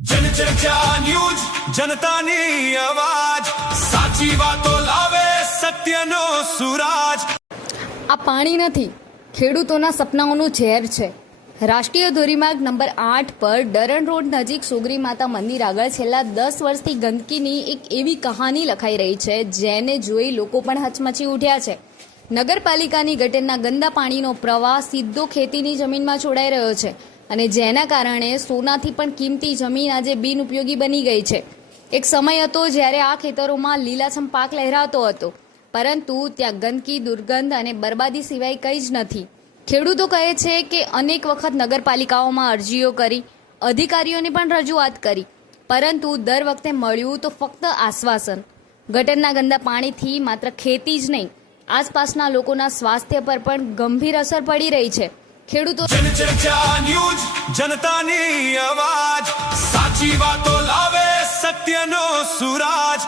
જનચર્ચા news જનતાની અવાજ સાચી વાતો લાવે સત્યનો સુરાજ। આ પાણી નથી, ખેડૂતોના સપનાઓનું ઝેર છે। રાષ્ટ્રીય ધોરીમાર્ગ નંબર 8 પર ડરન રોડ નજીક સોગરી માતા મંદિર આગળ છેલ્લા 10 વર્ષથી ગંદકીની એક એવી કહાની લખાઈ રહી છે જેને જોઈ લોકો પણ હચમચી ઉઠ્યા છે। નગરપાલિકાની ગટરના ગંદા પાણીનો પ્રવાહ સીધો ખેતીની જમીનમાં છોડાઈ રહ્યો છે અને જેના કારણે સોનાથી પણ કિંમતી જમીન આજે બિનઉપયોગી બની ગઈ છે। એક સમય હતો જ્યારે આ ખેતરોમાં લીલાછમ પાક લહેરાતો હતો, પરંતુ ત્યાં ગંદકી, દુર્ગંધ અને બરબાદી સિવાય કંઈ જ નથી। ખેડૂતો કહે છે કે અનેક વખત નગરપાલિકાઓમાં અરજીઓ કરી, અધિકારીઓને પણ રજૂઆત કરી, પરંતુ દર વખતે મળ્યું તો ફક્ત આશ્વાસન। ગટરના ગંદા પાણીથી માત્ર ખેતી જ નહીં, આસપાસના લોકોના સ્વાસ્થ્ય પર પણ ગંભીર અસર પડી રહી છે। ખેડૂતો જનચર્ચા ન્યૂઝ જનતાની અવાજ સાચી વાતો લાવે સત્યનો સુરાજ।